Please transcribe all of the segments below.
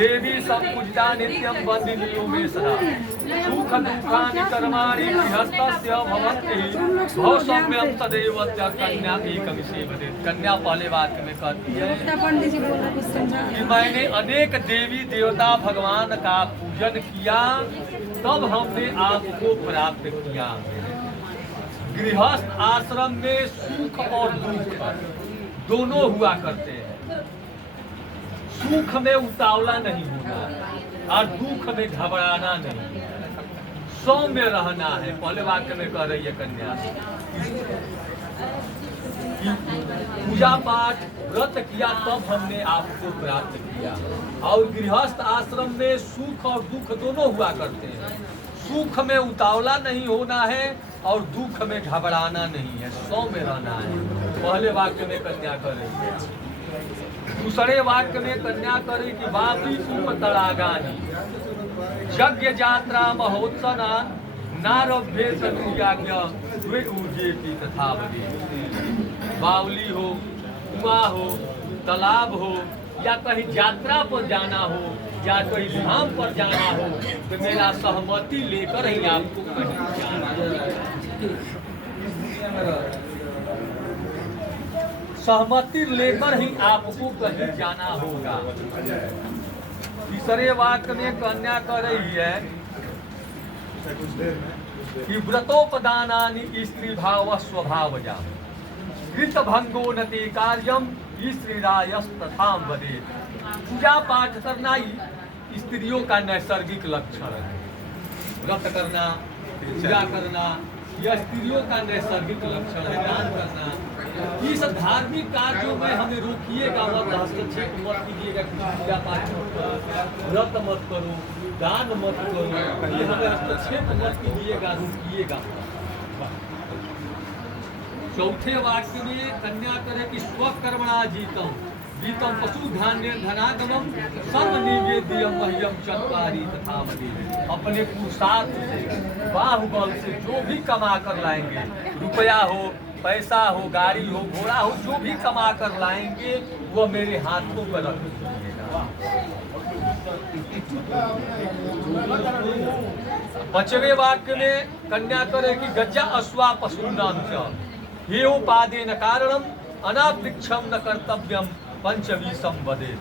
देवी संपूजिता नित्यं वंदनीयो मे सदा सुख दुखानि कर्माणि गृहस्थस्य भवन्ति भव सम्यं तदेव कन्या एकं सेवते। कन्या पहले वाक्य में कहती है कि मैंने अनेक देवी देवता भगवान का पूजन किया तब हमने आपको प्राप्त किया। गृहस्थ आश्रम में सुख और दुख दोनों हुआ करते हैं। सुख में उतावला नहीं होना और दुख में घबराना नहीं, सौम्य रहना है। पहले वाक्य में कह रही है कन्या पूजा पाठ व्रत किया तब हमने आपको प्राप्त किया। और गृहस्थ आश्रम में सुख और दुख दोनों हुआ करते हैं। सुख में उतावला नहीं होना है और दुख में घबराना नहीं है, सौम्य रहना है। पहले वाक्य में कन्या कर रही है। दूसरे वाक्य में कन्या करे कि वापी उपतड़ागानी यज्ञ यात्रा महोत्सना नारभ्य तनुयाज्ञ वे ऊर्जे की तथा बने। बावली हो, कुआं हो, तालाब हो या कहीं यात्रा पर जाना हो या कहीं धाम पर जाना हो तो मेरा सहमति लेकर ही आपको कहीं जाना है। सहमति लेकर ही आपको कहीं जाना होगा। तीसरे वाक्य में कन्या कर रही है कि व्रतोपदानानि स्त्री भाव स्वभाव जा कृत भंगो नते कार्यम स्त्रीरायस्तथा वदे। पूजा पाठ करना ही स्त्रियों का नैसर्गिक लक्षण है। व्रत करना, पूजा करना यह स्त्रियों का नैसर्गिक लक्षण है। दान करना, इस धार्मिक कार्यों में हमें रोकिएगा मत, हस्तक्षेप मत कीजिएगा। पूजा पाठ मत करो, व्रत मत करो, दान मत करो, ये हमें हस्तक्षेप मत कीजिएगा, रोकिएगा। चौथे वाक्य में कन्या करे कि स्वकर्मणा जीतम जीतम पशु धान्य धनागमम सर्व निवेद्यम मह्यम चत्वारि तथा मदे। अपने पुरुषार्थ से, बाहुबल से जो भी कमा कर लाएंगे, रुपया हो, पैसा हो, गाड़ी हो, घोड़ा हो, जो भी कमा कर लाएंगे वो मेरे हाथों पर रख दीजिएगा। पांचवें वाक्य में कन्या करे कि गज्जा अश्वा पशूनाम च हेयोपादेन कारणम अनावृक्षम न कर्तव्यम पंचवीसम वदे।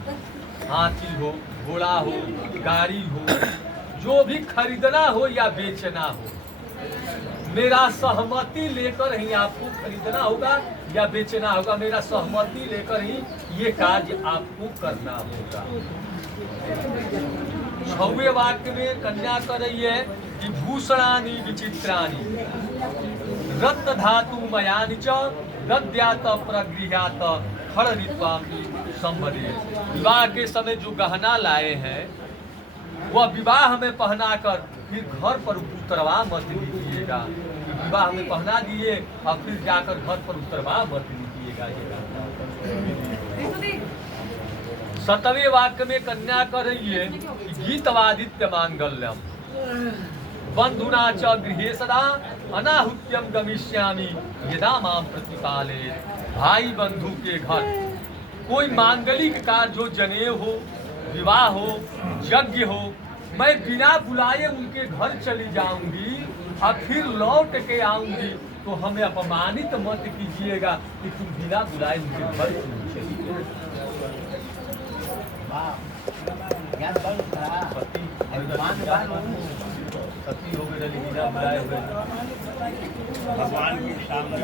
हाथी हो, घोड़ा हो, गाड़ी हो, जो भी खरीदना हो या बेचना हो, मेरा सहमति लेकर ही आपको खरीदना होगा या बेचना होगा। मेरा सहमति लेकर ही ये कार्य आपको करना होगा। छठवें वाक्य में कन्या कर रही है कि भूषणानि विचित्राणि रत्न धातु मयानि च दद्यात प्रगृह्यात खड़रित्वामि संवदे। विवाह के समय जो गहना लाए हैं वह विवाह में पहना कर फिर घर पर उतरवा मत दीजिएगा। विवाह में पहना दिए और फिर जाकर घर पर उतरवा मत दीजिएगा। सतवें वाक्य में कन्या कर रही है कि गीतवादित्य मांगल्यम बंधुना च गृहे सदा अनाहुत्यम गमिष्यामि यदा माम प्रतिपाले। भाई बंधु के घर कोई मांगलिक कार्य हो, जनेऊ हो, विवाह हो, यज्ञ हो, मैं बिना बुलाए उनके घर चली जाऊंगी और फिर लौट के आऊंगी तो हमें अपमानित मत कीजिएगा कि तुम बिना बुलाए उनके घर चली सती हो गए, बिना बुलाए हुए भगवान के सामने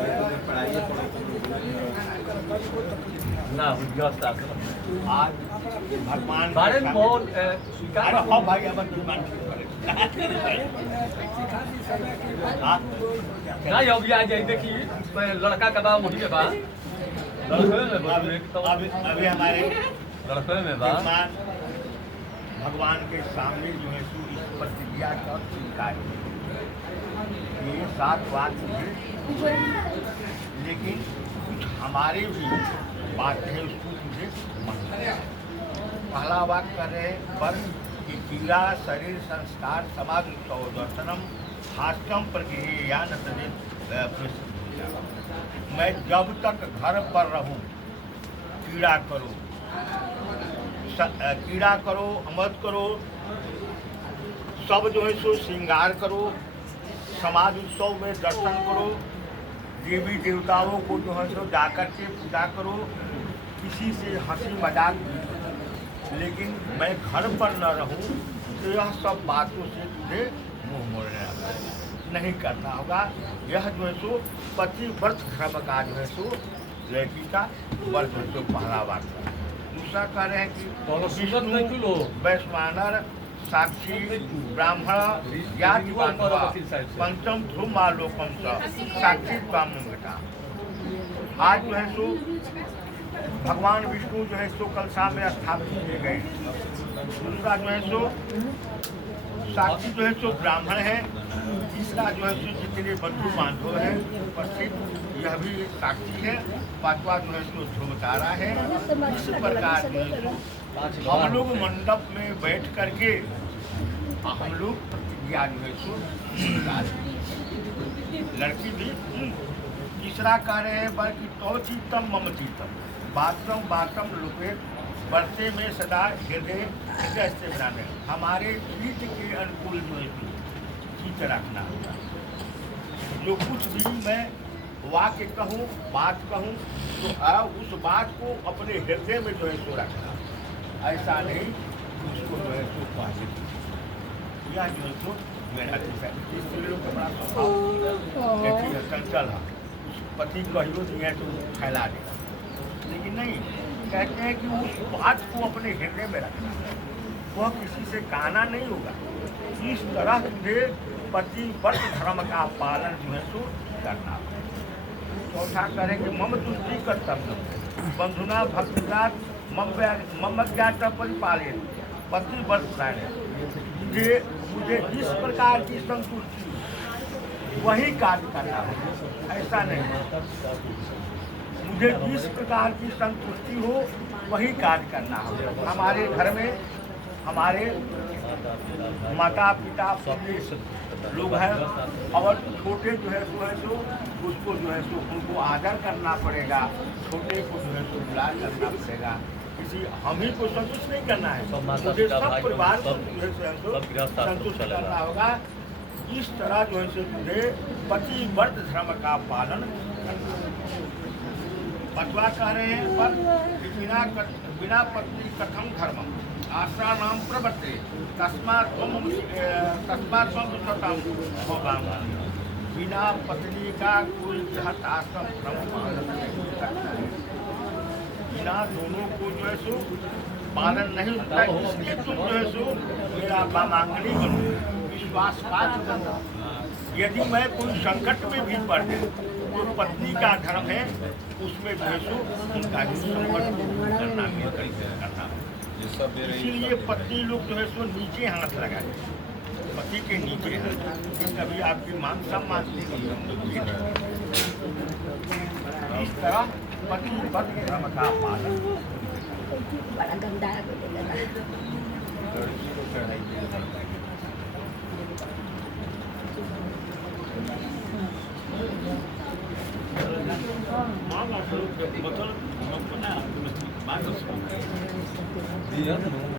ना आज भगवान बारे में बहुत स्वीकार भाई ना अभी आ जाए। देखिए लड़का का बा वही में बा, अभी हमारे लड़के में बा भगवान के सामने जो है सो इस प्रतिज्ञा का स्वीकार ये 7 बात है, लेकिन कुछ हमारे भी बात है उसको मुझे पहला वाक्य कर रहे पर कि क्रीड़ा शरीर संस्कार समाज दर्शनम हास्यम प्रगृह या न मैं जब तक घर पर रहूं क्रीड़ा करो, कीड़ा करो, अमृत करो, सब जो है सो श्रृंगार करो, समाज उत्सव में दर्शन करो, देवी देवताओं को जो है सो जाकर के पूजा करो, किसी से हंसी मजाक भी करो। लेकिन मैं घर पर न रहूं तो यह सब बातों से तुझे मुंह मोड़ना नहीं करना होगा। यह जो है सो पतिव्रत धर्म का जो है सो लड़की का वर्ष जो है सो पहला वार्ता। दूसरा कह रहे हैं कि विष्णु वैश्वानर साक्षी ब्राह्मण ज्ञाति बांधवा पंचम ध्रुमालोकम साक्षी त्वामृता। आज जो है सो भगवान विष्णु जो है सो कलशा में स्थापित किए गए। दूसरा जो है सो साक्षी जो है सो ब्राह्मण है। तीसरा जो है सो जितने बंधु बांधव है उपस्थित यह भी एक साक्षी है। पांचवा जो है सो ध्रुवतारा है। इस प्रकार जो है सो हम लोग मंडप में बैठ करके हम लोग प्रतिज्ञा जो है सो लड़की भी। तीसरा कार्य है बल्कि तो चीतम मम चीतम बातम बातम लोके बरसे में सदा हृदय से बनाने हमारे चीत के अनुकूल जो है चीत रखना होगा। जो कुछ भी मैं वाक्य कहूँ बात कहूँ तो उस बात को अपने हृदय में जो है सो रखना। ऐसा नहीं उसको जो है सो बाधित यह जो है सो मेरा स्त्री लोग का बड़ा स्वभाव चंचल है। उस पति कहियो दिया तो फैला देगा। लेकिन नहीं कहते हैं कि उस बात को अपने हृदय में रखना, वह किसी से कहना नहीं होगा। इस तरह से पतिव्रत धर्म का पालन जो है सो करना। चौथा करें कि मम तुष्टि कर्तव्य बंधुना भक्तिदात मम ज्ञात परिपालन पतिव्रत प्राण। मुझे जिस प्रकार की संतुष्टि वही कार्य करना है, ऐसा नहीं। मुझे जिस प्रकार की संतुष्टि हो वही कार्य करना है। हमारे घर में हमारे माता पिता लोग हैं और छोटे जो है सो उसको जो है सो उनको आदर करना पड़ेगा। छोटे को जो है सो दुलार करना पड़ेगा। किसी हम ही को संतुष्ट नहीं करना है, मुझे सब परिवार को जो है सो संतुष्ट करना होगा। इस तरह जो है सो मुझे पतिव्रत धर्म का पालन करना। बचवा कह रहे हैं पर बिना पत्नी कथम धर्मम आश्रा नाम प्रवर्ते तस्मात् होगा। बिना पत्नी का कोई गृहस्थ आश्रम धर्म पालन नहीं करता है। बिना दोनों को जो है सो पालन नहीं होता। इसलिए तुम जो है सो मेरा बामांगनी बनो, विश्वास पात्र बनो। यदि मैं कोई संकट में भी पड़ जाए तो पत्नी का धर्म है उसमें जो है सो उनका जो संकट करना मिलकर करना। इसीलिए पत्नी लोग जो है सो नीचे हाथ लगाए, पति के नीचे हाथ। कभी आपकी मान सम्मान इस तरह पतिव्रत धर्म का पालन। बड़ा गंदा है दिया